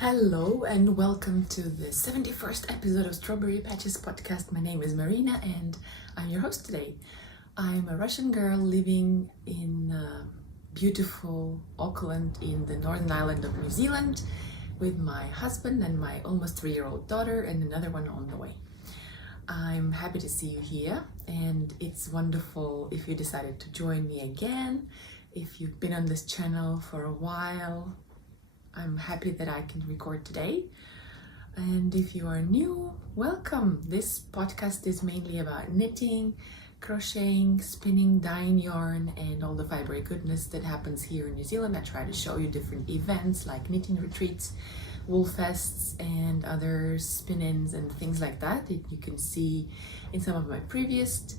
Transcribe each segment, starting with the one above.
Hello and welcome to the 71st episode of Strawberry Patches podcast. My name is Marina and I'm your host today. I'm a Russian girl living in beautiful Auckland in the Northern Island of New Zealand with my husband and my almost 3-year-old daughter and another one on the way. I'm happy to see you here, and it's wonderful if you decided to join me again. If you've been on this channel for a while, I'm happy that I can record today. And if you are new, welcome. This podcast is mainly about knitting, crocheting, spinning, dyeing yarn, and all the fiber goodness that happens here in New Zealand. I try to show you different events like knitting retreats, wool fests, and other spin-ins and things like that you can see in some of my previous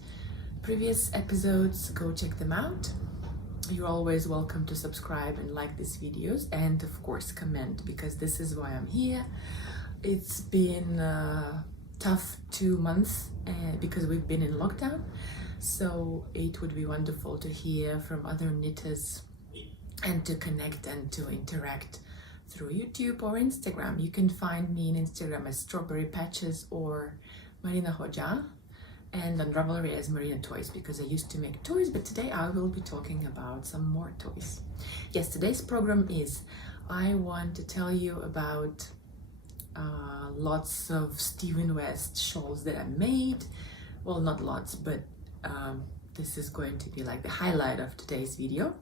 episodes. Go check them out. You're always welcome to subscribe and like these videos, and of course comment, because this is why I'm here. It's been a tough 2 months because we've been in lockdown, so it would be wonderful to hear from other knitters and to connect and to interact through YouTube or Instagram. You can find me on Instagram as Strawberry Patches or Marina Hoja, and on Ravelry as MarinaToys, because I used to make toys, but today I will be talking about some more toys. Yes, today's program is, I want to tell you about lots of Stephen West shawls that I made. Well, not lots, but this is going to be like the highlight of today's video.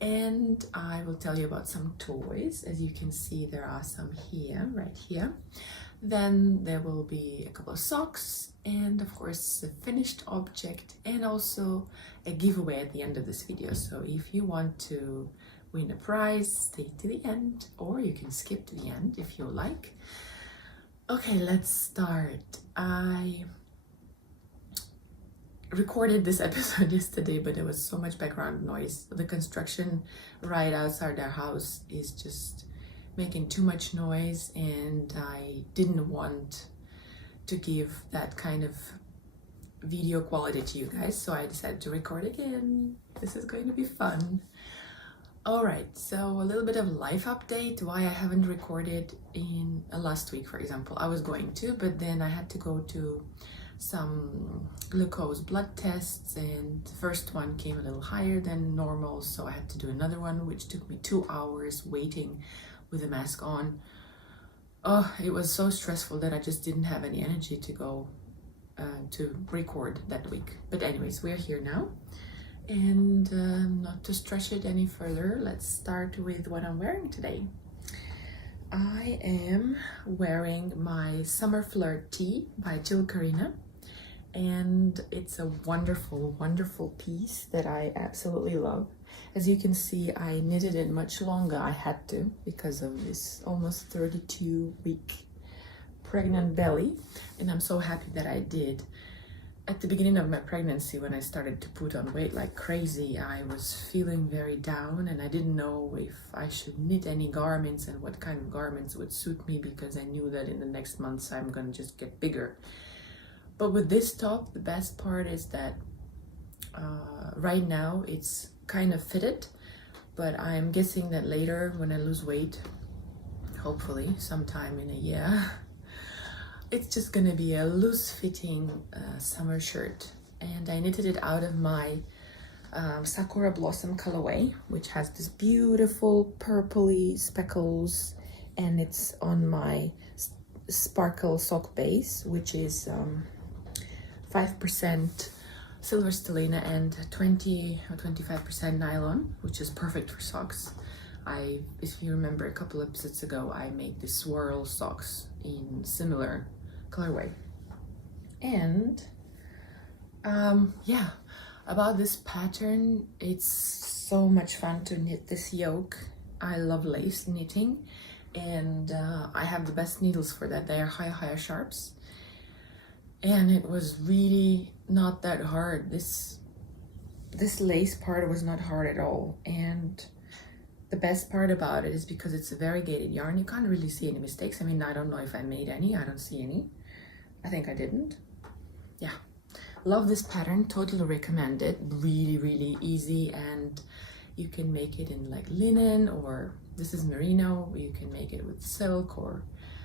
And I will tell you about some toys. As you can see, there are some here, right here. Then there will be a couple of socks, and of course a finished object, and also a giveaway at the end of this video. So if you want to win a prize, stay to the end, or you can skip to the end if you like. Okay, let's start. I recorded this episode yesterday, but there was so much background noise. The construction right outside our house is just making too much noise, and I didn't want to give that kind of video quality to you guys, so I decided to record again. This is going to be fun. Alright, so a little bit of life update, why I haven't recorded in last week, for example. I was going to, but then I had to go to some glucose blood tests, and the first one came a little higher than normal, so I had to do another one, which took me 2 hours waiting with a mask on. Oh, it was so stressful that I just didn't have any energy to go to record that week. But anyways, we're here now, and not to stretch it any further, let's start with what I'm wearing today. I am wearing my Summer Flirt tee by Jill Karina, and it's a wonderful piece that I absolutely love. As you can see, I knitted it much longer. I had to, because of this almost 32-week pregnant belly, and I'm so happy that I did. At the beginning of my pregnancy, when I started to put on weight like crazy, I was feeling very down, and I didn't know if I should knit any garments and what kind of garments would suit me, because I knew that in the next months I'm gonna just get bigger. But with this top, the best part is that right now it's kind of fitted, but I'm guessing that later when I lose weight, hopefully sometime in a year, It's just gonna be a loose fitting summer shirt, and I knitted it out of my Sakura Blossom colorway, which has this beautiful purpley speckles, and it's on my sparkle sock base, which is 5% silver stellina and 20 or 25% nylon, which is perfect for socks. If you remember a couple episodes ago, I made the swirl socks in similar colorway. And yeah, about this pattern, it's so much fun to knit this yoke. I love lace knitting, and I have the best needles for that. They are higher sharps, and it was really not that hard. This lace part was not hard at all, and the best part about it is because it's a variegated yarn, you can't really see any mistakes. I mean, I don't know if I made any. I don't see any. I think I didn't. Yeah, love this pattern, totally recommend it. Really easy, and you can make it in like linen, or this is merino. You can make it with silk or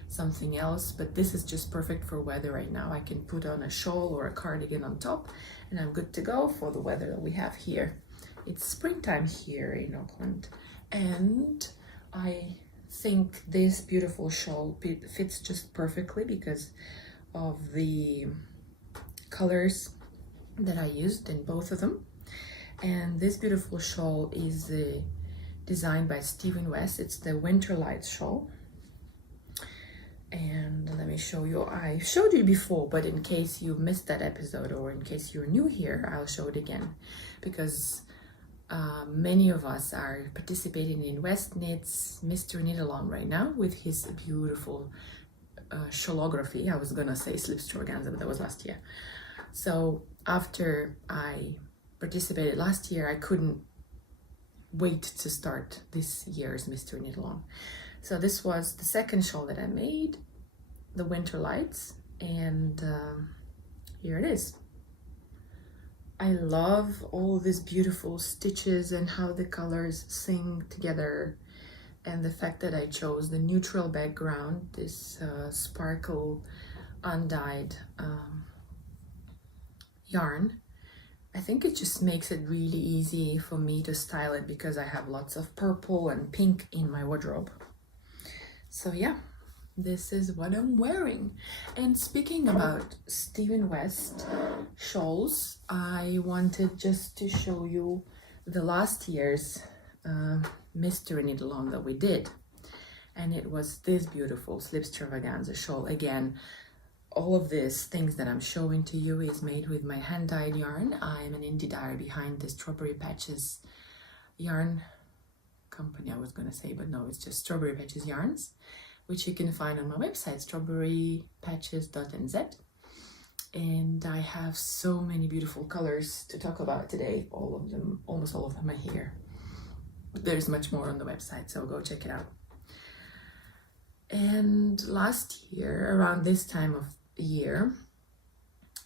something else, but this is just perfect for weather right now. I can put on a shawl or a cardigan on top, and I'm good to go for the weather that we have here. It's springtime here in Auckland, and I think this beautiful shawl fits just perfectly because of the colors that I used in both of them. And this beautiful shawl is designed by Stephen West. It's the Winter Lights shawl. And let me show you. I showed you before, but in case you missed that episode, or in case you're new here, I'll show it again, because many of us are participating in West Knit's Mr. Knit Along right now with his beautiful shawlography. I was gonna say slips organza, but that was last year. So after I participated last year, I couldn't wait to start this year's Mr. Knit Along. So this was the second shawl that I made, the Winter Lights, and here it is. I love all these beautiful stitches and how the colors sing together, and the fact that I chose the neutral background, this sparkle undyed yarn. I think it just makes it really easy for me to style it because I have lots of purple and pink in my wardrobe. So yeah, this is what I'm wearing. And speaking about Stephen West shawls, I wanted just to show you the last year's Mr. Knit Along that we did. And it was this beautiful slip extravaganza shawl. Again, all of these things that I'm showing to you is made with my hand-dyed yarn. I'm an indie dyer behind the Strawberry Patches yarn company, I was gonna say, but no, it's just Strawberry Patches Yarns, which you can find on my website, strawberrypatches.nz. And I have so many beautiful colors to talk about today. All of them, almost all of them are here. But there's much more on the website, so go check it out. And last year, around this time of the year,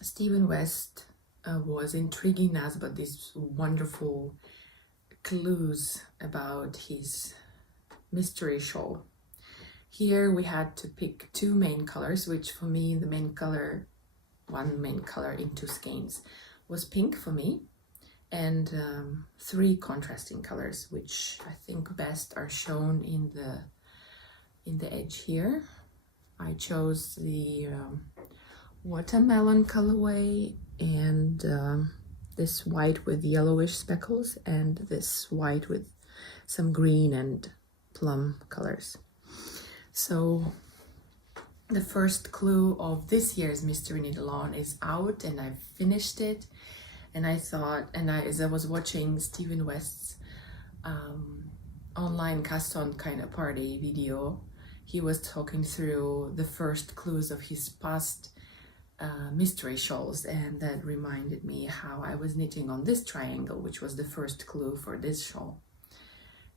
Stephen West was intriguing us about these wonderful clues about his mystery shawl. Here we had to pick two main colors, which for me, the main color, one main color in two skeins was pink for me, and three contrasting colors, which I think best are shown in the edge here. I chose the watermelon colorway, and this white with yellowish speckles, and this white with some green and plum colors. So the first clue of this year's Mr. Knit Along is out, and I've finished it. And I thought, as I was watching Stephen West's online cast-on kind of party video, he was talking through the first clues of his past mystery shawls, and that reminded me how I was knitting on this triangle, which was the first clue for this shawl.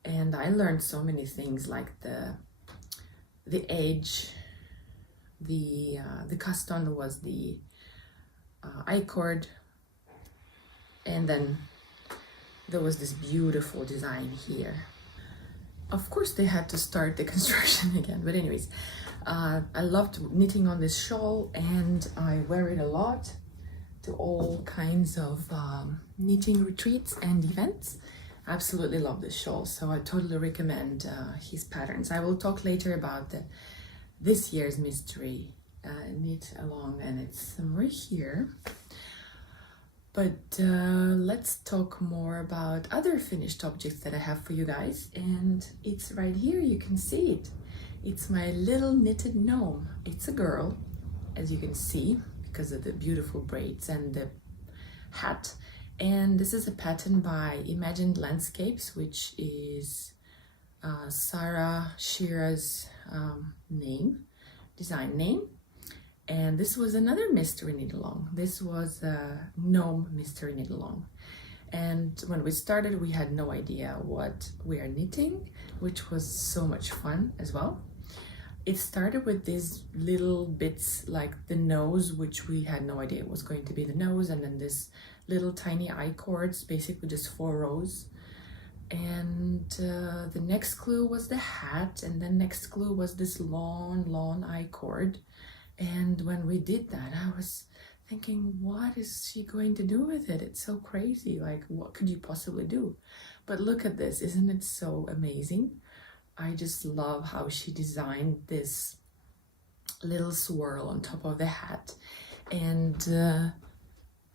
And I learned so many things, like the edge, the cast-on was the I-cord, and then there was this beautiful design here. of course they had to start the construction again, but anyways, I loved knitting on this shawl and I wear it a lot to all kinds of knitting retreats and events. Absolutely love this shawl, so I totally recommend his patterns. I will talk later about this year's mystery knit along, and it's somewhere here. But let's talk more about other finished objects that I have for you guys, and it's right here. You can see it. It's my little knitted gnome. It's a girl, as you can see, because of the beautiful braids and the hat. And this is a pattern by Imagined Landscapes, which is Sarah Shearer's design name. And this was another mystery knit along. This was a gnome mystery knit along. And when we started, we had no idea what we are knitting, which was so much fun as well. It started with these little bits like the nose, which we had no idea it was going to be the nose, and then this little tiny I cords, basically just 4 rows. And the next clue was the hat, and the next clue was this long I cord. And when we did that, I was thinking, what is she going to do with it? It's so crazy. Like, what could you possibly do? But look at this. Isn't it so amazing? I just love how she designed this little swirl on top of the hat. And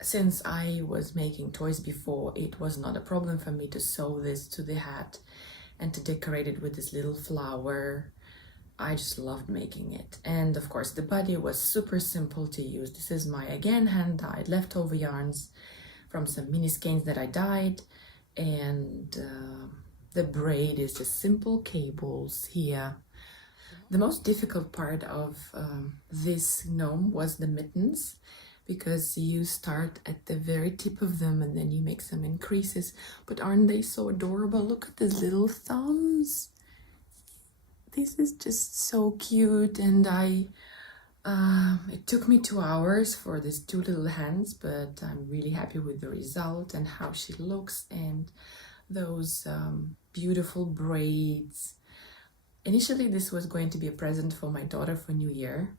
since I was making toys before, it was not a problem for me to sew this to the hat and to decorate it with this little flower. I just loved making it. And of course the body was super simple to use. This is my, again, hand-dyed leftover yarns from some mini skeins that I dyed. And the braid is just simple cables here. The most difficult part of this gnome was the mittens, because you start at the very tip of them and then you make some increases. But aren't they so adorable? Look at these little thumbs. This is just so cute, and it took me 2 hours for these 2 little hands, but I'm really happy with the result and how she looks, and those beautiful braids. Initially this was going to be a present for my daughter for New Year.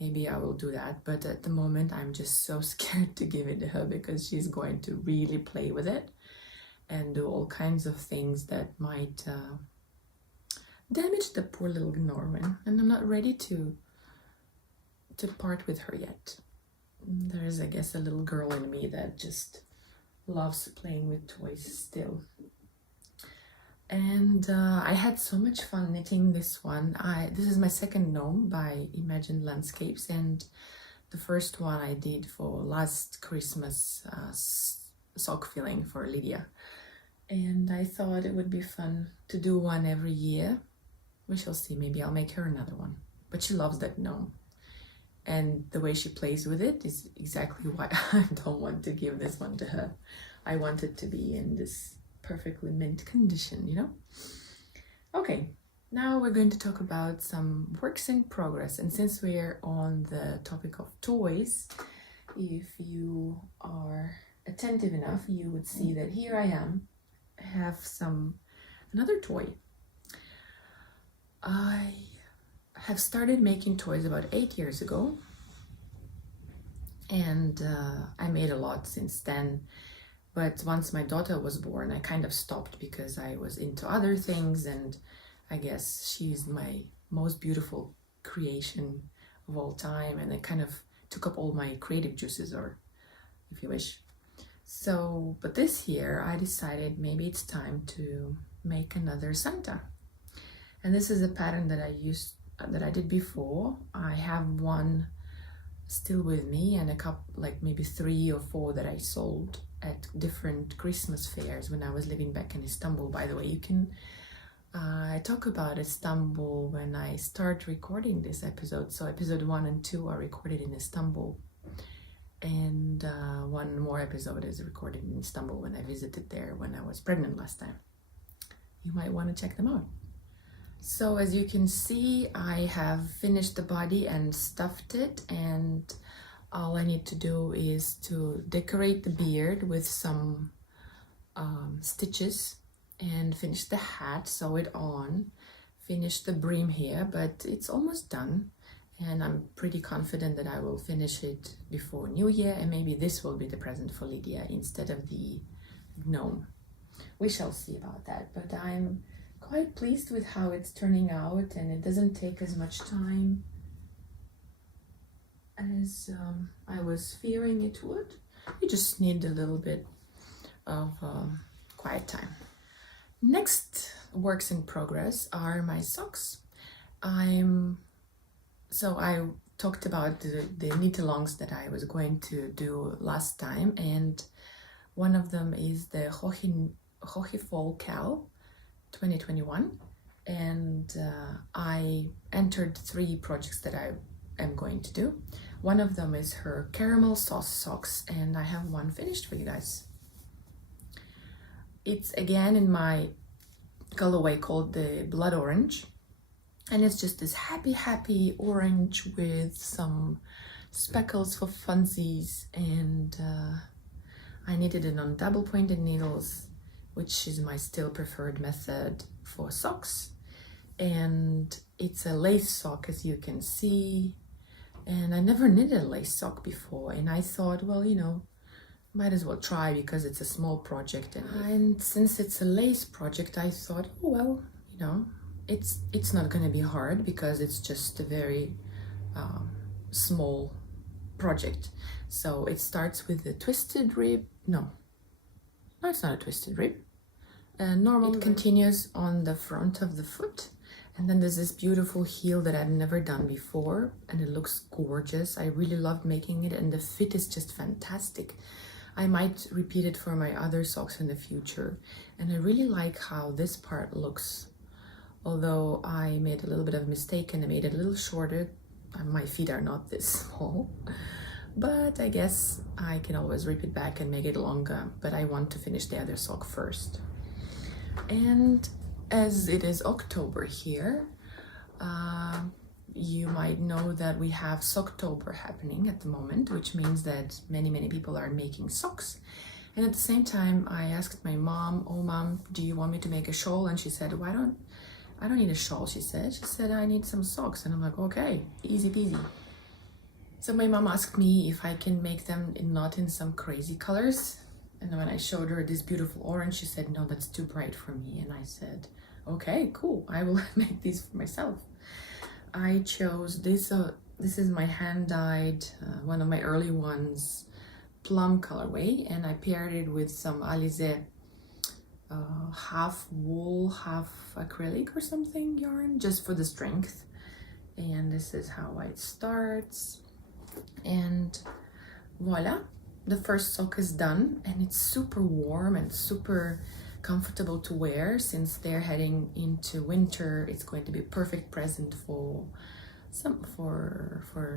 Maybe I will do that, but at the moment I'm just so scared to give it to her, because she's going to really play with it and do all kinds of things that might damage the poor little gnome, and I'm not ready to part with her yet. There's, I guess, a little girl in me that just loves playing with toys still. And I had so much fun knitting this one. This is my second gnome by Imagined Landscapes, and the first one I did for last Christmas sock filling for Lydia. And I thought it would be fun to do one every year. We shall see, maybe I'll make her another one. But she loves that gnome. And the way she plays with it is exactly why I don't want to give this one to her. I want it to be in this perfectly mint condition, you know? Okay, now we're going to talk about some works in progress. And since we're on the topic of toys, if you are attentive enough, you would see that here I have another toy. I have started making toys about 8 years ago, and I made a lot since then. But once my daughter was born, I kind of stopped because I was into other things, and I guess she's my most beautiful creation of all time, and it kind of took up all my creative juices, or if you wish. So, but this year I decided maybe it's time to make another Santa. And this is a pattern that I did before. I have one still with me, and a couple, like maybe 3 or 4 that I sold at different Christmas fairs when I was living back in Istanbul. By the way, you can I talk about Istanbul when I start recording this episode. So episode 1 and 2 are recorded in Istanbul, and one more episode is recorded in Istanbul when I visited there when I was pregnant last time. You might want to check them out. So as you can see, I have finished the body and stuffed it, and all I need to do is to decorate the beard with some stitches and finish the hat, sew it on, finish the brim here, but it's almost done. And I'm pretty confident that I will finish it before New Year, and maybe this will be the present for Lydia instead of the gnome. We shall see about that, but I'm quite pleased with how it's turning out, and it doesn't take as much time as I was fearing it would. You just need a little bit of quiet time. Next works in progress are my socks. So I talked about the knit-alongs that I was going to do last time, and one of them is the Hochi Fall Cow 2021, and I entered 3 projects that I am going to do. One of them is her caramel sauce socks, and I have one finished for you guys. It's again in my colorway called the blood orange, and it's just this happy orange with some speckles for funsies, and I knitted it on double pointed needles, which is my still preferred method for socks. And it's a lace sock, as you can see, and I never knitted a lace sock before, and I thought, well, you know, might as well try because it's a small project, and since it's a lace project, I thought, oh well, you know, it's not going to be hard because it's just a very small project. So it starts with a twisted rib. No, it's not a twisted rib. Normal. It continues on the front of the foot, and then there's this beautiful heel that I've never done before, and it looks gorgeous. I really loved making it, and the fit is just fantastic. I might repeat it for my other socks in the future, and I really like how this part looks. Although I made a little bit of a mistake and I made it a little shorter. My feet are not this small, but I guess I can always rip it back and make it longer, but I want to finish the other sock first. And as it is October here, you might know that we have Socktober happening at the moment, which means that many people are making socks. And at the same time, I asked my mom, oh mom, do you want me to make a shawl? And she said, I don't need a shawl, she said, I need some socks. And I'm like, okay, easy peasy. So my mom asked me if I can make them not in some crazy colors. And when I showed her this beautiful orange, she said, no, that's too bright for me. And I said, okay, cool, I will make these for myself. I chose this, this is my hand-dyed, one of my early ones, plum colorway, and I paired it with some Alize half wool, half acrylic or something yarn, just for the strength. And this is how it starts, and voila, the first sock is done, and it's super warm and super comfortable to wear. Since they're heading into winter, it's going to be a perfect present for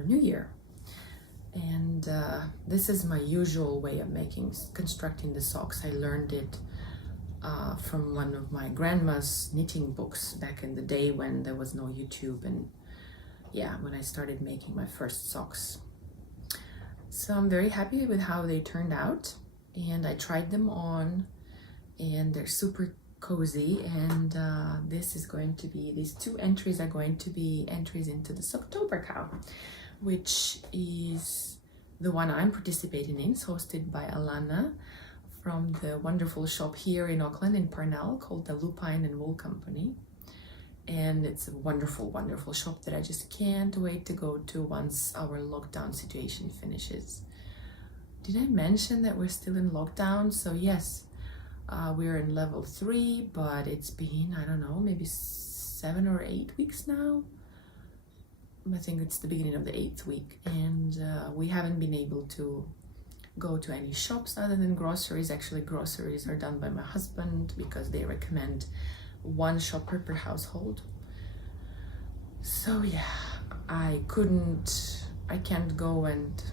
New Year. And this is my usual way of constructing the socks. I learned it from one of my grandma's knitting books back in the day when there was no YouTube, and yeah, when I started making my first socks. So I'm very happy with how they turned out, and I tried them on, and they're super cozy. And these 2 entries are going to be entries into the Socktober cow, which is the one I'm participating in. It's hosted by Alana from the wonderful shop here in Auckland in Parnell called the Lupine and Wool Company. And it's a wonderful shop that I just can't wait to go to once our lockdown situation finishes. Did I mention that we're still in lockdown? So yes, we're in level 3, but it's been, I don't know, maybe 7 or 8 weeks now. I think it's the beginning of the 8th week, and we haven't been able to go to any shops other than groceries. Actually, groceries are done by my husband because they recommend 1 shopper per household. So yeah, I can't go and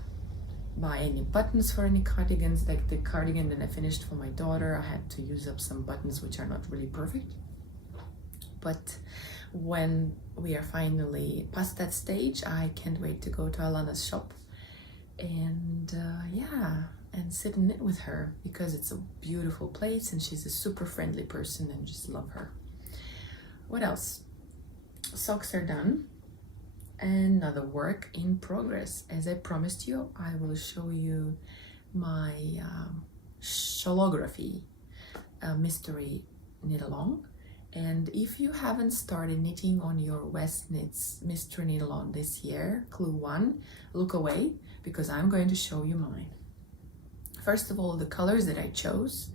buy any buttons for any cardigans. Like the cardigan that I finished for my daughter, I had to use up some buttons which are not really perfect. But when we are finally past that stage, I can't wait to go to Alana's shop and yeah, and sit and knit with her because it's a beautiful place and she's a super friendly person and just love her. What else? Socks are done. Another work in progress. As I promised you, I will show you my shawlography mystery knit along. And if you haven't started knitting on your West Knits mystery knit along this year, clue 1, look away because I'm going to show you mine. First of all, the colors that I chose,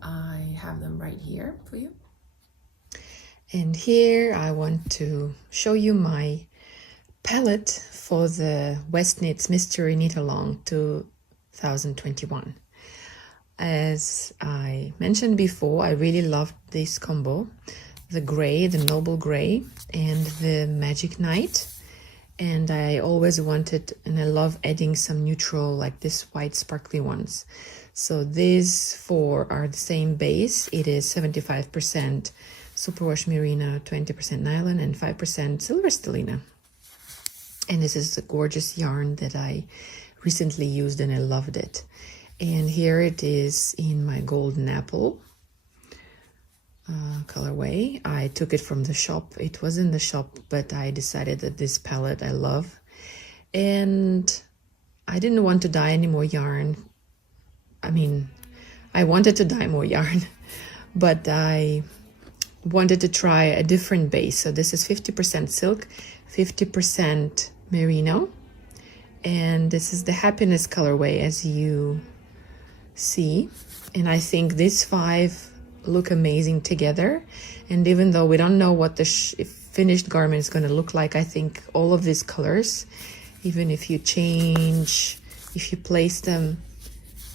I have them right here for you. And here I want to show you my palette for the West Knits Mystery Knit Along 2021. As I mentioned before, I really loved this combo, the gray, the noble gray, and the magic night. And I always wanted, and I love adding some neutral, like this white sparkly ones. So these 4 are the same base. It is 75% superwash merino, 20% nylon, and 5% silver stellina. And this is a gorgeous yarn that I recently used and I loved it. And here it is in my golden apple colorway. I took it from the shop. It was in the shop, but I decided that this palette I love. And I didn't want to dye any more yarn. I mean, I wanted to dye more yarn, but I wanted to try a different base. So this is 50% silk, 50% merino, and this is the happiness colorway, as you see. And I think these 5 look amazing together. And even though we don't know what the finished garment is going to look like, I think all of these colors, even if you change, if you place them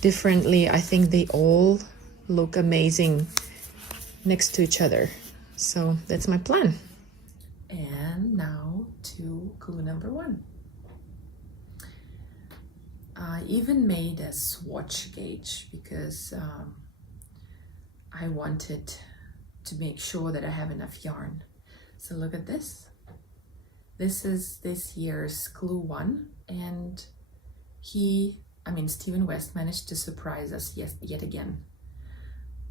differently, I think they all look amazing next to each other. So that's my plan. And now to clue number 1. I even made a swatch gauge because I wanted to make sure that I have enough yarn. So look at this. This is this year's clue 1, and Stephen West managed to surprise us yet again.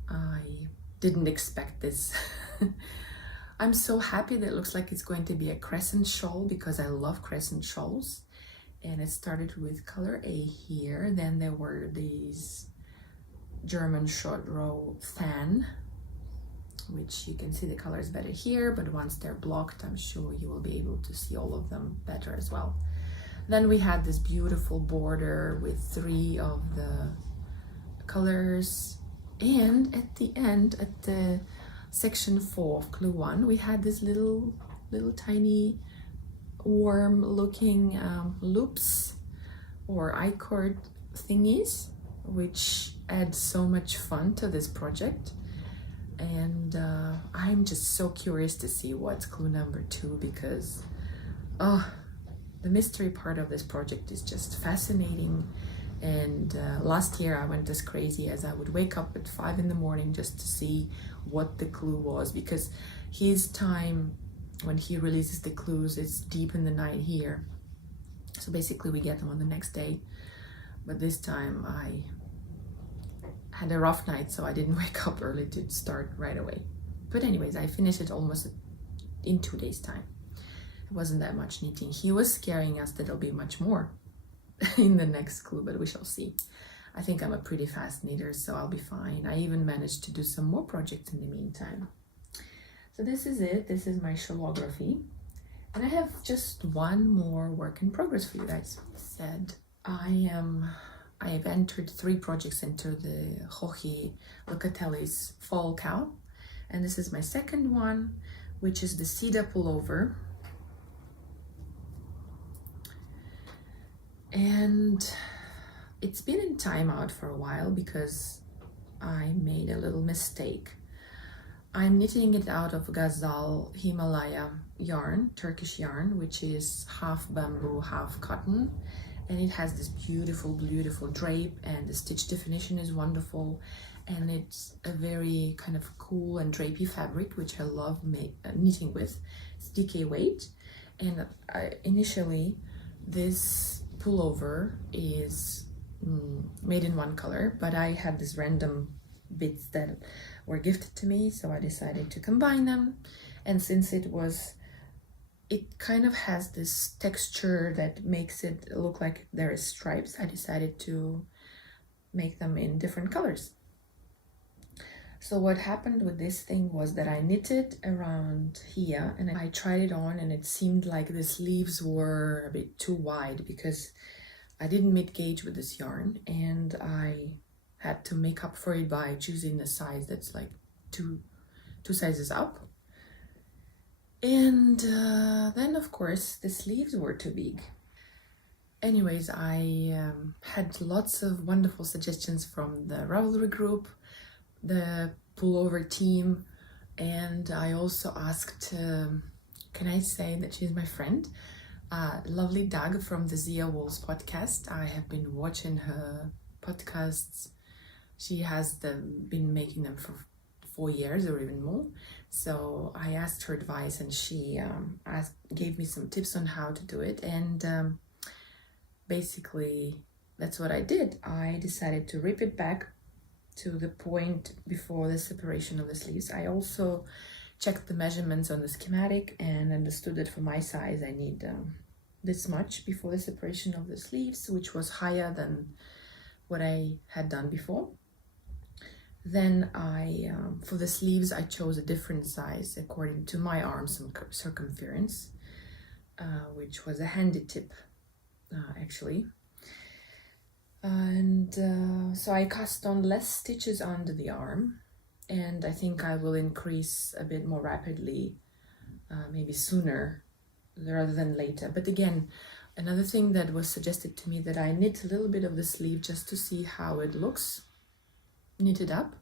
I didn't expect this. I'm so happy that it looks like it's going to be a crescent shawl because I love crescent shawls. And it started with color A here. Then there were these German short row fan, which you can see the colors better here, but once they're blocked, I'm sure you will be able to see all of them better as well. Then we had this beautiful border with 3 of the colors. And at the end, at the section 4 of clue 1, we had this little tiny worm looking loops or I-cord thingies, which add so much fun to this project. And I'm just so curious to see what's clue number 2 because the mystery part of this project is just fascinating. And last year I went as crazy as I would wake up at 5 in the morning just to see what the clue was, because his time when he releases the clues, it's deep in the night here. So basically we get them on the next day. But this time I had a rough night, so I didn't wake up early to start right away. But anyways, I finished it almost in 2 days' time. It wasn't that much knitting. He was scaring us that there'll be much more in the next clue, but we shall see. I think I'm a pretty fast knitter, so I'll be fine. I even managed to do some more projects in the meantime. So this is it. This is my shawlography. And I have just one more work in progress for you guys. I have entered 3 projects into the Jochi Locatelli's Fall Cow. And this is my second one, which is the Sida Pullover. And it's been in timeout for a while because I made a little mistake. I'm knitting it out of Gazal Himalaya yarn, Turkish yarn, which is half bamboo, half cotton. And it has this beautiful, beautiful drape, and the stitch definition is wonderful. And it's a very kind of cool and drapey fabric, which I love knitting with. It's DK weight. And initially, this pullover is made in one color, but I had these random bits that were gifted to me, so I decided to combine them. And since it kind of has this texture that makes it look like there is stripes, I decided to make them in different colors. So what happened with this thing was that I knitted around here and I tried it on, and it seemed like the sleeves were a bit too wide because I didn't mid-gauge with this yarn, and I had to make up for it by choosing a size that's like two sizes up. And then of course the sleeves were too big. Anyways, I had lots of wonderful suggestions from the Ravelry group, the Pullover team, and I also asked, can I say that she's my friend? Lovely Doug from the Shawls podcast. I have been watching her podcasts. She has been making them for 4 years or even more. So I asked her advice, and she gave me some tips on how to do it. And basically, that's what I did. I decided to rip it back to the point before the separation of the sleeves. I also checked the measurements on the schematic and understood that for my size I need this much before the separation of the sleeves, which was higher than what I had done before. Then for the sleeves I chose a different size according to my arm circumference, which was a handy tip actually. And so I cast on less stitches under the arm, and I think I will increase a bit more rapidly, maybe sooner rather than later. But again, another thing that was suggested to me, that I knit a little bit of the sleeve just to see how it looks knitted up,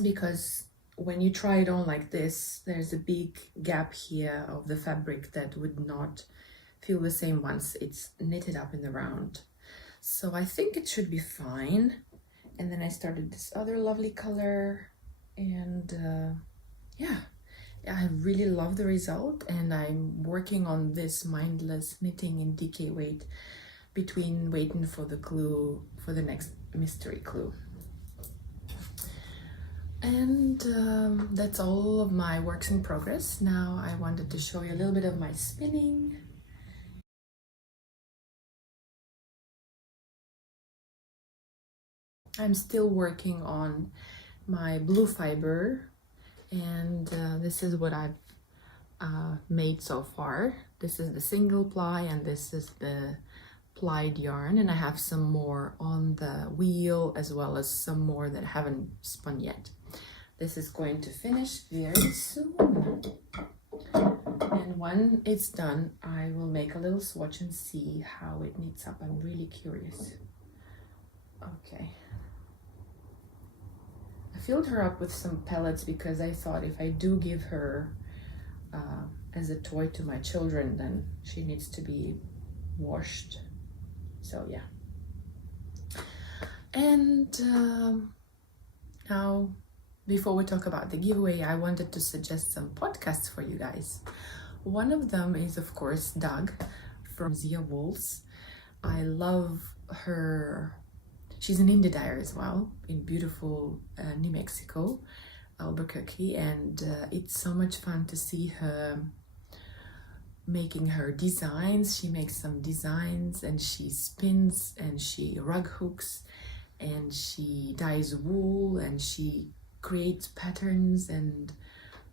because when you try it on like this, there's a big gap here of the fabric that would not feel the same once it's knitted up in the round. So I think it should be fine. And then I started this other lovely color, and yeah, I really love the result, and I'm working on this mindless knitting in DK weight between waiting for the clue for the next mystery clue. And that's all of my works in progress. Now I wanted to show you a little bit of my spinning. I'm still working on my blue fiber, and this is what I've made so far. This is the single ply, and this is the plied yarn, and I have some more on the wheel as well as some more that haven't spun yet. This is going to finish very soon, and when it's done I will make a little swatch and see how it knits up. I'm really curious. Okay, I filled her up with some pellets because I thought if I do give her as a toy to my children, then she needs to be washed. So yeah. And now, before we talk about the giveaway, I wanted to suggest some podcasts for you guys. One of them is, of course, Doug from Shawls. I love her. She's an indie dyer as well in beautiful New Mexico, Albuquerque, and it's so much fun to see her making her designs. She makes some designs, and she spins, and she rug hooks, and she dyes wool, and she creates patterns, and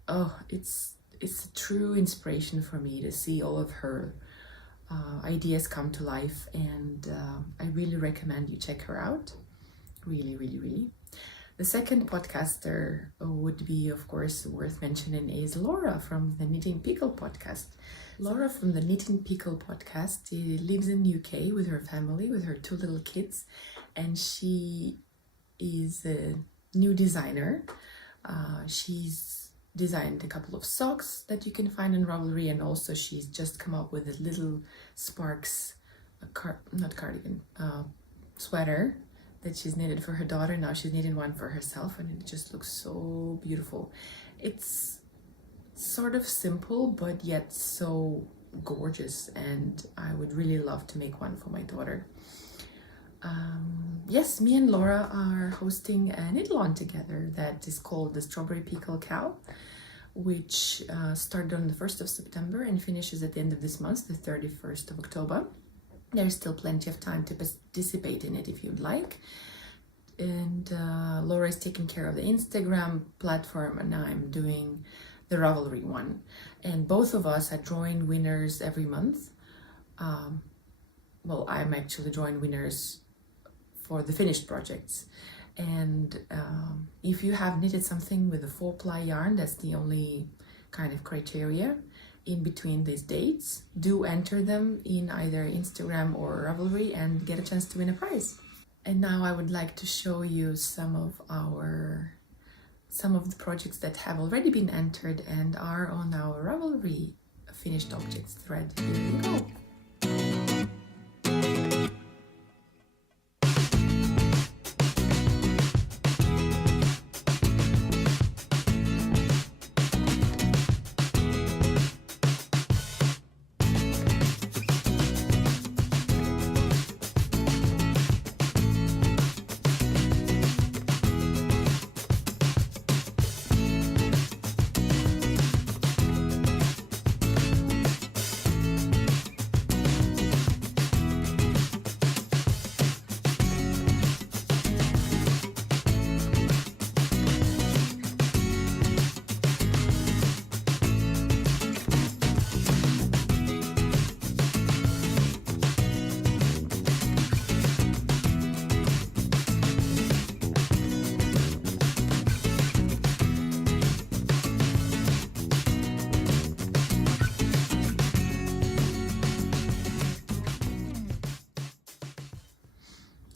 oh, it's a true inspiration for me to see all of her ideas come to life, and I really recommend you check her out. Really, really, really. The second podcaster would be, of course, worth mentioning is Laura from the Knitting Pickle podcast. Laura from the Knitting Pickle podcast lives in UK with her family, with her 2 little kids, and she is a new designer. She's designed a couple of socks that you can find in Ravelry, and also she's just come up with a little Sparks, sweater that she's knitted for her daughter. Now she's knitting one for herself, and it just looks so beautiful. It's sort of simple, but yet so gorgeous, and I would really love to make one for my daughter. Yes, me and Laura are hosting a knit-along together that is called the Strawberry Pickle Cow, which started on the 1st of September and finishes at the end of this month, the 31st of October. There's still plenty of time to participate in it if you'd like. And Laura is taking care of the Instagram platform, and I'm doing the Ravelry one. And both of us are drawing winners every month. Well, I'm actually drawing winners for the finished projects. And if you have knitted something with a 4-ply yarn, that's the only kind of criteria in between these dates, do enter them in either Instagram or Ravelry and get a chance to win a prize. And now I would like to show you some of the projects that have already been entered and are on our Ravelry finished objects thread. Here we go.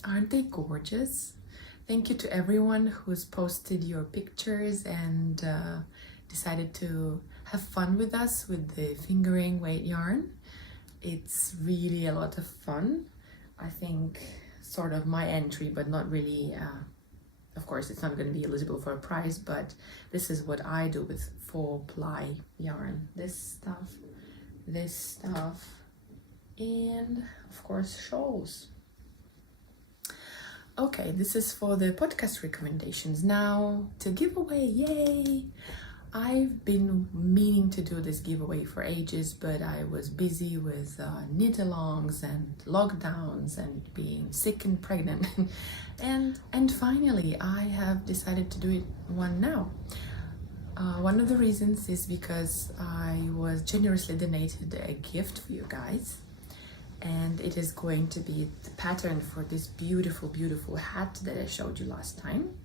Aren't they gorgeous? Thank you to everyone who's posted your pictures and decided to have fun with us with the fingering weight yarn. It's really a lot of fun. I think sort of my entry, but not really, of course it's not going to be eligible for a prize, but this is what I do with 4-ply yarn. This stuff, and of course shawls. Okay, this is for the podcast recommendations. Now to giveaway, yay! I've been meaning to do this giveaway for ages, but I was busy with knit-alongs and lockdowns and being sick and pregnant. and finally, I have decided to do one now. One of the reasons is because I was generously donated a gift for you guys. And it is going to be the pattern for this beautiful, beautiful hat that I showed you last time.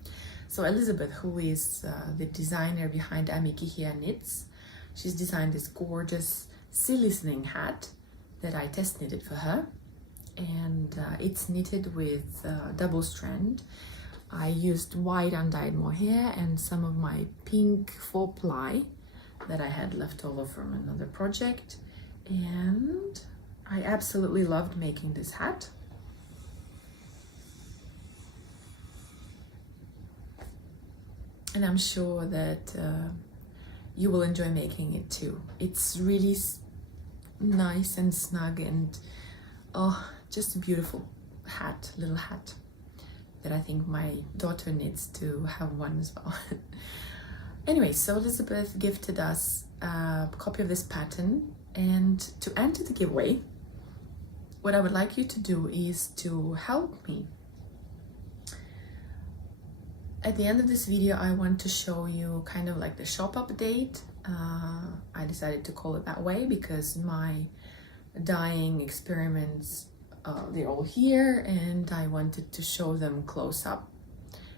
So Elizabeth, who is the designer behind Amikihia Knits, she's designed this gorgeous sea-listening hat that I test knitted for her. And it's knitted with double strand. I used white undyed mohair and some of my pink 4-ply that I had left over from another project. And I absolutely loved making this hat. And I'm sure that you will enjoy making it too. It's really nice and snug and just a beautiful hat, little hat that I think my daughter needs to have one as well. Anyway, so Elizabeth gifted us a copy of this pattern, and to enter the giveaway, what I would like you to do is to help me. At the end of this video, I want to show you kind of like the shop update. I decided to call it that way because my dyeing experiments, they're all here, and I wanted to show them close up.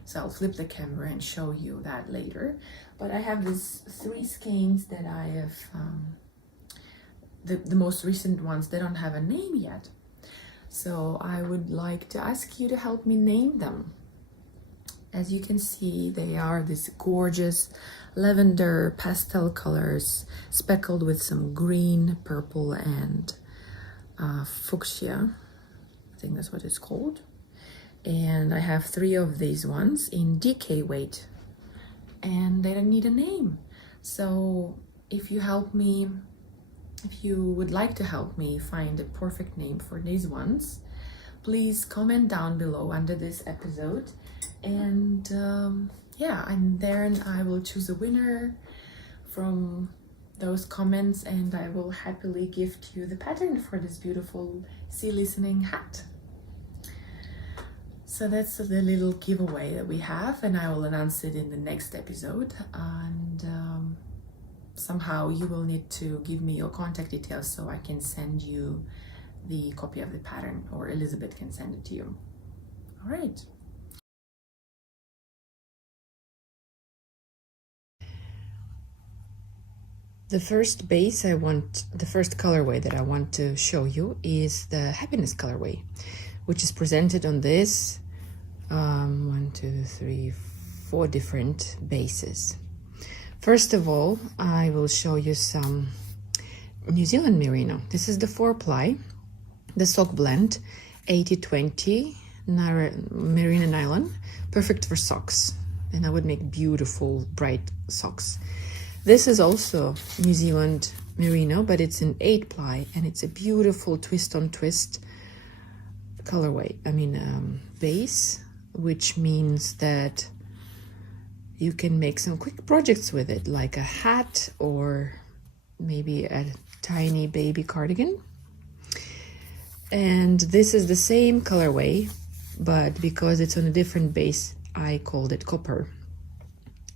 So I'll flip the camera and show you that later. But I have these 3 skeins that I have, the most recent ones, they don't have a name yet. So I would like to ask you to help me name them. As you can see, they are this gorgeous lavender pastel colors speckled with some green, purple, and fuchsia. I think that's what it's called. And I have 3 of these ones in DK weight, and they don't need a name. So if you help me If you would like to help me find a perfect name for these ones, please comment down below under this episode, and yeah, and then I will choose a winner from those comments, and I will happily gift you the pattern for this beautiful sea listening hat. So that's the little giveaway that we have, and I will announce it in the next episode. And somehow you will need to give me your contact details so I can send you the copy of the pattern, or Elizabeth can send it to you. All right. The first base the first colorway that I want to show you is the happiness colorway, which is presented on this 4 different bases. First of all, I will show you some New Zealand merino. This is the 4-ply, the sock blend, 80/20 merino nylon, perfect for socks, and I would make beautiful bright socks. This is also New Zealand merino, but it's an 8-ply, and it's a beautiful twist on twist colorway, base, which means that you can make some quick projects with it, like a hat or maybe a tiny baby cardigan. And this is the same colorway, but because it's on a different base, I called it copper.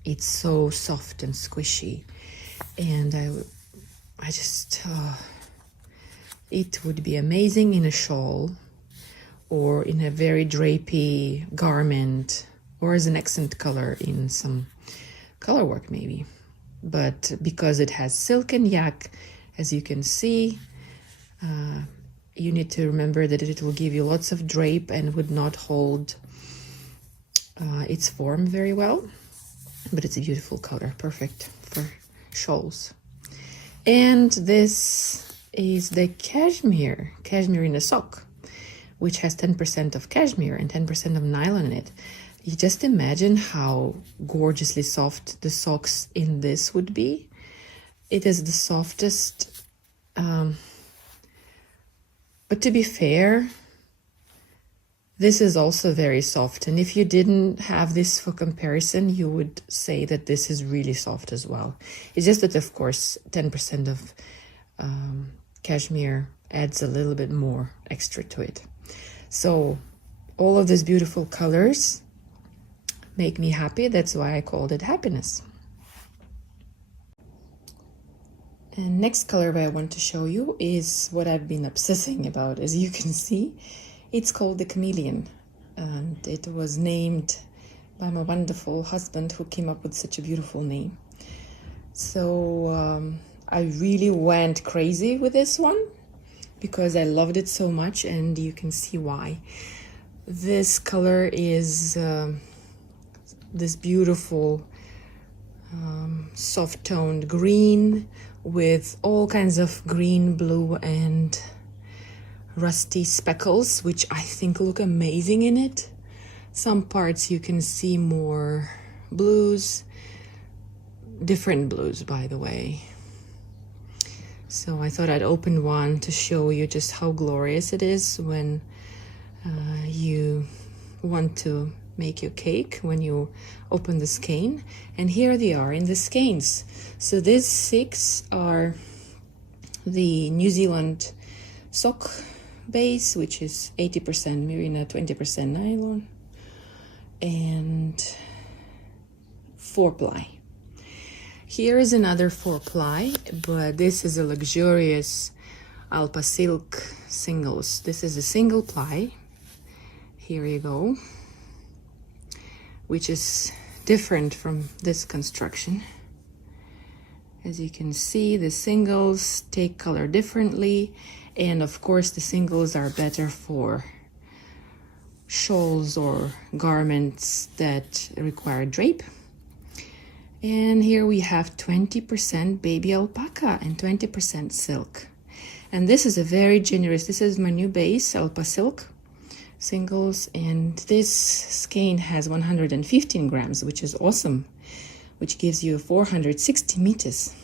It's so soft and squishy, and I just it would be amazing in a shawl or in a very drapey garment, or as an accent color in some color work maybe. But because it has silk and yak, as you can see, you need to remember that it will give you lots of drape and would not hold its form very well. But it's a beautiful color, perfect for shawls. And this is the cashmere in a sock, which has 10% of cashmere and 10% of nylon in it. You just imagine how gorgeously soft the socks in this would be. It is the softest, but to be fair, this is also very soft. And if you didn't have this for comparison, you would say that this is really soft as well. It's just that, of course, 10% of cashmere adds a little bit more extra to it. So all of these beautiful colors make me happy. That's why I called it happiness. And next color I want to show you is what I've been obsessing about. As you can see, it's called the chameleon, and it was named by my wonderful husband, who came up with such a beautiful name. So I really went crazy with this one because I loved it so much, and you can see why. This color is this beautiful soft-toned green with all kinds of green, blue, and rusty speckles, which I think look amazing in it. Some parts you can see more blues, different blues, by the way. So I thought I'd open one to show you just how glorious it is when you want to make your cake, when you open the skein. And here they are in the skeins. So these 6 are the New Zealand sock base, which is 80% merino, 20% nylon, and 4-ply. Here is another 4-ply, but this is a luxurious alpa silk singles. This is a single ply. Here you go, which is different from this construction. As you can see, the singles take color differently, and of course the singles are better for shawls or garments that require drape. And here we have 20% baby alpaca and 20% silk. And this is a very generous, this is my new base, alpa silk singles, and this skein has 115 grams, which is awesome, which gives you 460 meters.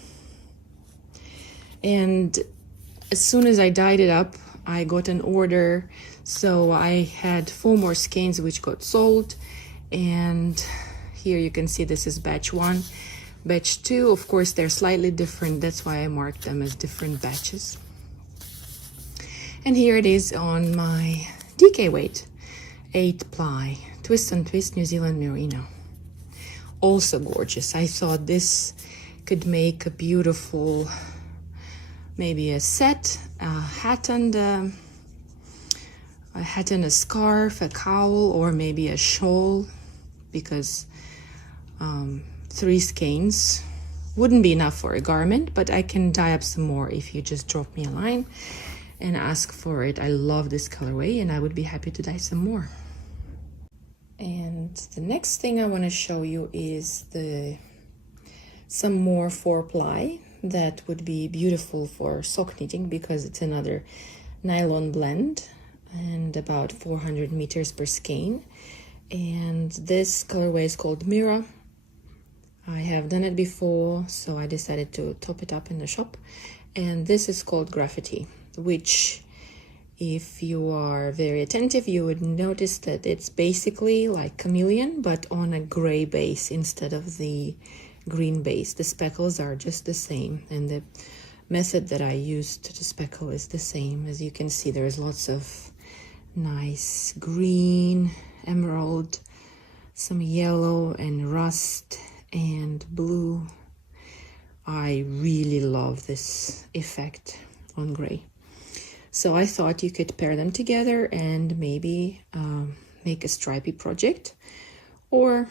And as soon as I dyed it up, I got an order, so I had 4 more skeins which got sold. And here you can see this is batch 1. Batch 2, of course, they're slightly different, that's why I marked them as different batches. And here it is on my DK weight, 8 ply twist and twist New Zealand merino. Also gorgeous. I thought this could make a beautiful, maybe a set, a hat and a scarf, a cowl, or maybe a shawl, because 3 skeins wouldn't be enough for a garment, but I can dye up some more if you just drop me a line and ask for it. I love this colorway and I would be happy to dye some more. And the next thing I want to show you is some more 4 ply that would be beautiful for sock knitting, because it's another nylon blend and about 400 meters per skein. And this colorway is called Mira. I have done it before, so I decided to top it up in the shop. And this is called Graffiti, which, if you are very attentive, you would notice that it's basically like chameleon, but on a gray base instead of the green base. The speckles are just the same, and the method that I used to speckle is the same. As you can see, there's lots of nice green, emerald, some yellow and rust and blue. I really love this effect on gray. So I thought you could pair them together and maybe make a stripy project, or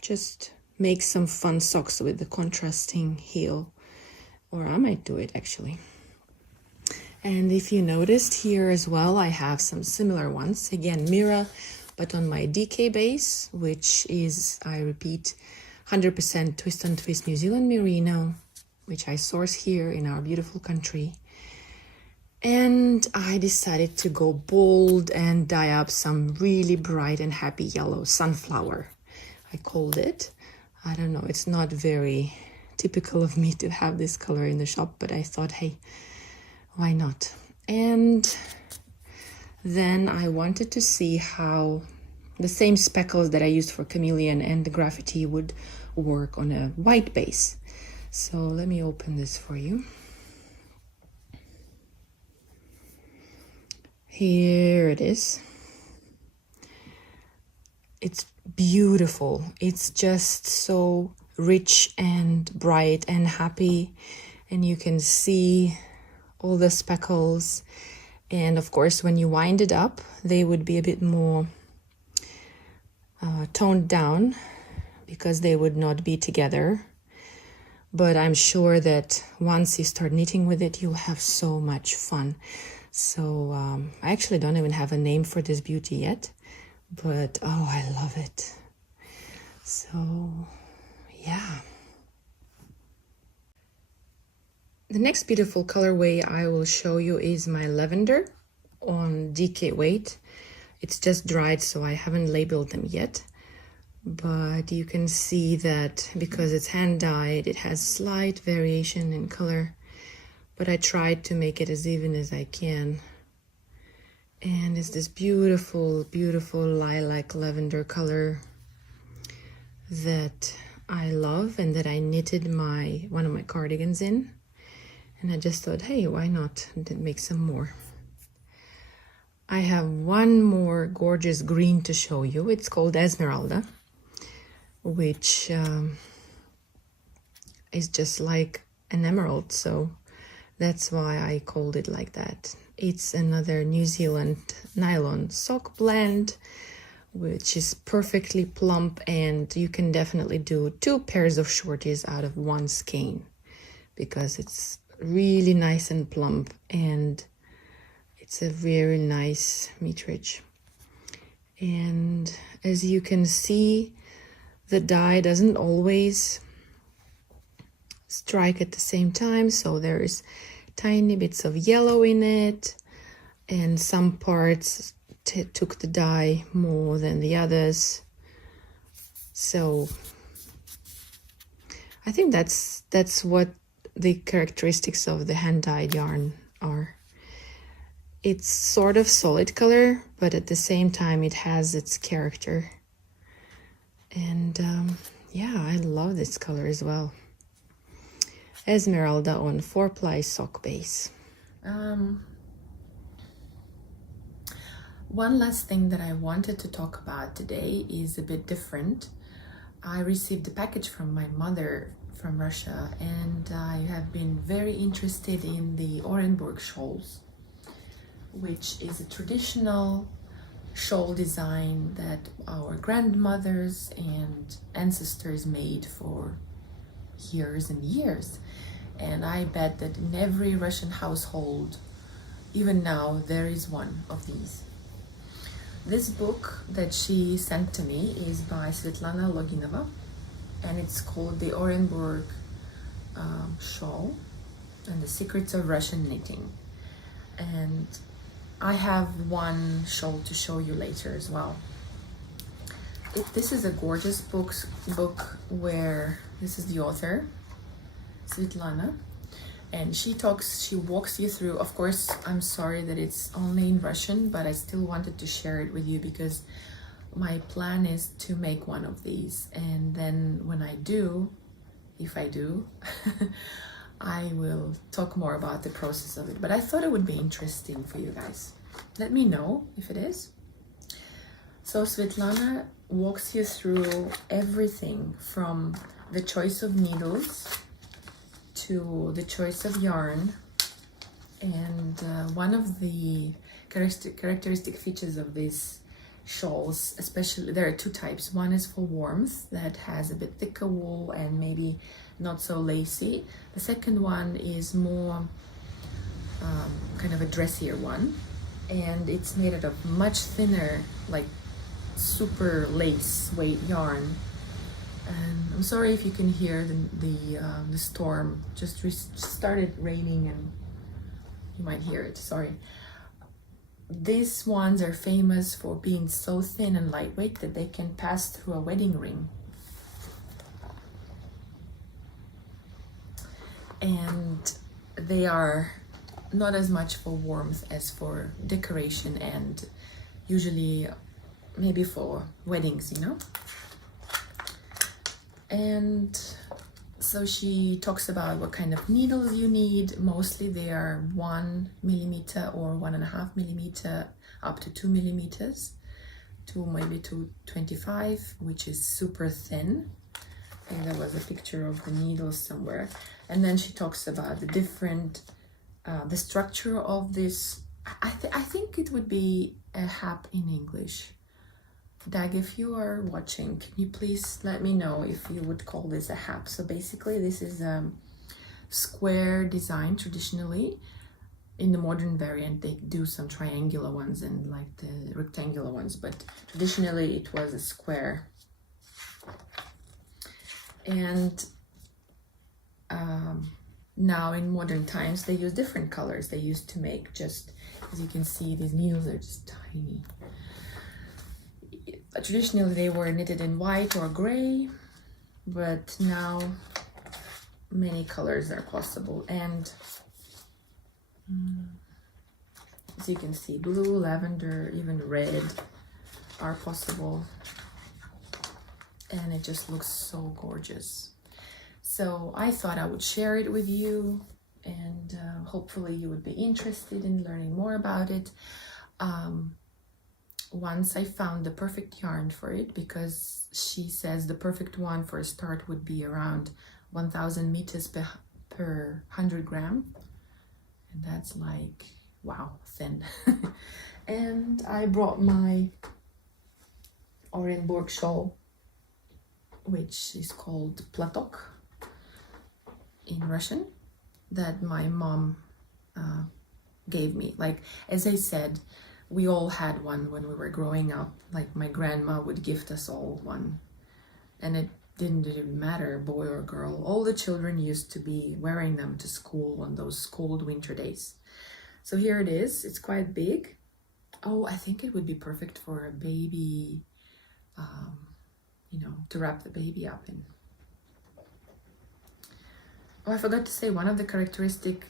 just make some fun socks with the contrasting heel, or I might do it actually. And if you noticed here as well, I have some similar ones, again Mira, but on my DK base, which is, I repeat, 100% twist and twist New Zealand merino, which I source here in our beautiful country. And I decided to go bold and dye up some really bright and happy yellow, sunflower, I called it. I don't know, it's not very typical of me to have this color in the shop, but I thought, hey, why not? And then I wanted to see how the same speckles that I used for chameleon and the graffiti would work on a white base. So let me open this for you. Here it is. It's beautiful. It's just so rich and bright and happy, and you can see all the speckles. And of course, when you wind it up, they would be a bit more toned down, because they would not be together. But I'm sure that once you start knitting with it, you'll have so much fun. So I actually don't even have a name for this beauty yet, but oh, I love it. So yeah. The next beautiful colorway I will show you is my lavender on DK weight. It's just dried, so I haven't labeled them yet. But you can see that because it's hand dyed, it has slight variation in color. But I tried to make it as even as I can. And it's this beautiful, beautiful lilac lavender color that I love and that I knitted one of my cardigans in. And I just thought, hey, why not make some more? I have one more gorgeous green to show you. It's called Esmeralda, which is just like an emerald, so that's why I called it like that. It's another New Zealand nylon sock blend, which is perfectly plump, and you can definitely do 2 pairs of shorties out of 1 skein, because it's really nice and plump, and it's a very nice meterage. And as you can see, the dye doesn't always strike at the same time, so there's tiny bits of yellow in it, and some parts took the dye more than the others. So I think that's what the characteristics of the hand-dyed yarn are. It's sort of solid color, but at the same time it has its character. And yeah, I love this color as well. Esmeralda on 4-ply sock base. One last thing that I wanted to talk about today is a bit different. I received a package from my mother from Russia, and I have been very interested in the Orenburg shawls, which is a traditional shawl design that our grandmothers and ancestors made for years and years. And I bet that in every Russian household, even now, there is one of these. This book that she sent to me is by Svetlana Loginova, and it's called The Orenburg Shawl and the Secrets of Russian Knitting. And I have one shawl to show you later as well. This is a gorgeous book where this is the author, Svetlana, and she walks you through. Of course, I'm sorry that it's only in Russian, but I still wanted to share it with you because my plan is to make one of these, and then when I do, if I do, I will talk more about the process of it. But I thought it would be interesting for you guys. Let me know if it is. So Svetlana walks you through everything from the choice of needles to the choice of yarn. And one of the characteristic features of these shawls, especially, there are two types. One is for warmth, that has a bit thicker wool and maybe not so lacy. The second one is more kind of a dressier one, and it's made out of much thinner, like super lace weight yarn. And I'm sorry if you can hear the storm. Just started raining and you might hear it, sorry. These ones are famous for being so thin and lightweight that they can pass through a wedding ring. And they are not as much for warmth as for decoration, and usually maybe for weddings, you know? And so she talks about what kind of needles you need. Mostly they are 1 millimeter or 1.5 millimeter up to 2 millimeters to maybe 225, which is super thin. I think there was a picture of the needles somewhere. And then she talks about the different, the structure of this. I think it would be a hap in English. Dag, if you are watching, can you please let me know if you would call this a hap? So basically this is a square design. Traditionally, in the modern variant, they do some triangular ones and like the rectangular ones, but traditionally it was a square. And now in modern times, they use different colors. They used to make just, as you can see, these needles are just tiny. Traditionally, they were knitted in white or gray, but now many colors are possible. And as you can see, blue, lavender, even red are possible. And it just looks so gorgeous. So I thought I would share it with you, and hopefully you would be interested in learning more about it. Once I found the perfect yarn for it, because she says the perfect one for a start would be around 1000 meters per 100 gram. And that's like, wow, thin. And I brought my Orenburg shawl, which is called platok in Russian, that my mom gave me. Like, as I said, we all had one when we were growing up. Like, my grandma would gift us all one, and it didn't even matter, boy or girl. All the children used to be wearing them to school on those cold winter days. So here it is. It's quite big. Oh, I think it would be perfect for a baby, you know, to wrap the baby up in. Oh, I forgot to say, one of the characteristic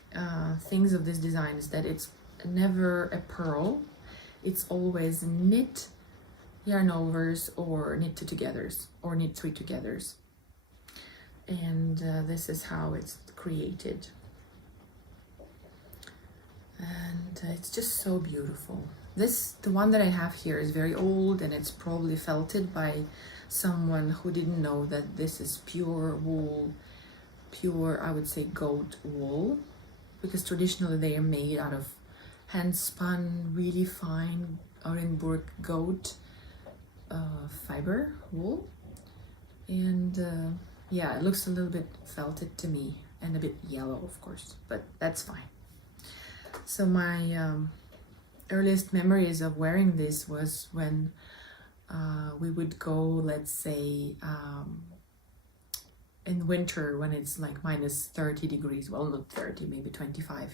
things of this design is that it's never a purl. It's always knit yarn overs or knit two togethers or knit three togethers. And this is how it's created. And it's just so beautiful. The one that I have here is very old, and it's probably felted by someone who didn't know that this is pure wool, pure, I would say, goat wool, because traditionally they are made out of hand spun, really fine Orenburg goat fiber wool. And yeah, it looks a little bit felted to me, and a bit yellow, of course, but that's fine. So my earliest memories of wearing this was when we would go, let's say, in winter when it's like minus 30 degrees, well, not 30, maybe 25.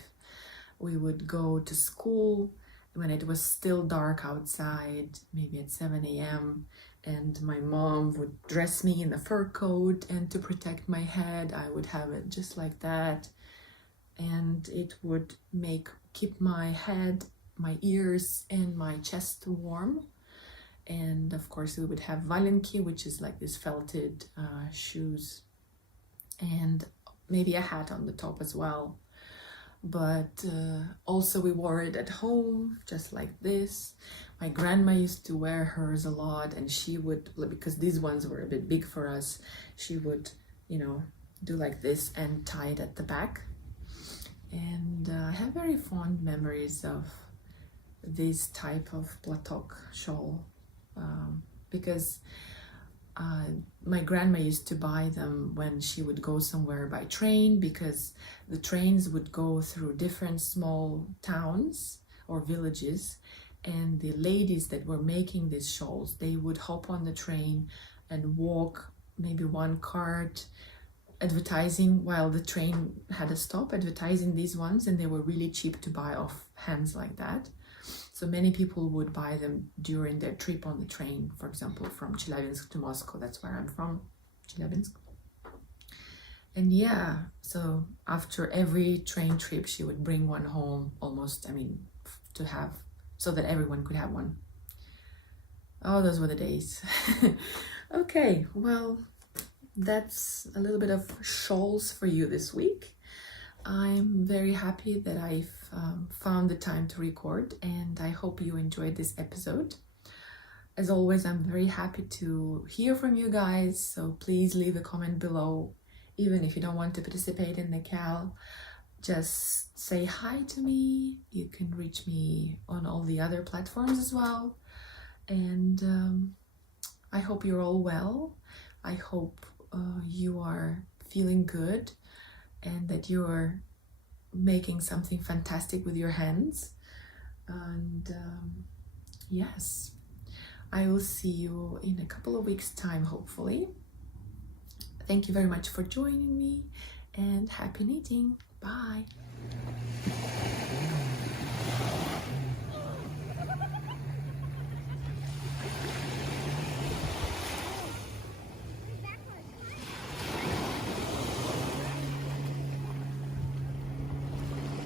We would go to school when it was still dark outside, maybe at 7 a.m. And my mom would dress me in a fur coat, and to protect my head, I would have it just like that. And it would keep my head, my ears, and my chest warm. And of course we would have valenki, which is like this felted shoes, and maybe a hat on the top as well. But also we wore it at home, just like this. My grandma used to wear hers a lot, and she would, because these ones were a bit big for us, she would, you know, do like this and tie it at the back. And I have very fond memories of this type of platok shawl, because my grandma used to buy them when she would go somewhere by train, because the trains would go through different small towns or villages, and the ladies that were making these shawls, they would hop on the train and walk maybe one cart, advertising while the train had a stop, advertising these ones, and they were really cheap to buy off hands like that. So many people would buy them during their trip on the train, for example, from Chelyabinsk to Moscow. That's where I'm from, Chelyabinsk. And yeah, so after every train trip, she would bring one home almost, I mean, to have, so that everyone could have one. Oh, those were the days. Okay, well, that's a little bit of shawls for you this week. I'm very happy that I've found the time to record, and I hope you enjoyed this episode. As always, I'm very happy to hear from you guys, so please leave a comment below. Even if you don't want to participate in the cal, just say hi to me. You can reach me on all the other platforms as well. And I hope you're all well. I hope you are feeling good, and that you're making something fantastic with your hands. And yes, I will see you in a couple of weeks' time, hopefully. Thank you very much for joining me, and happy knitting. Bye.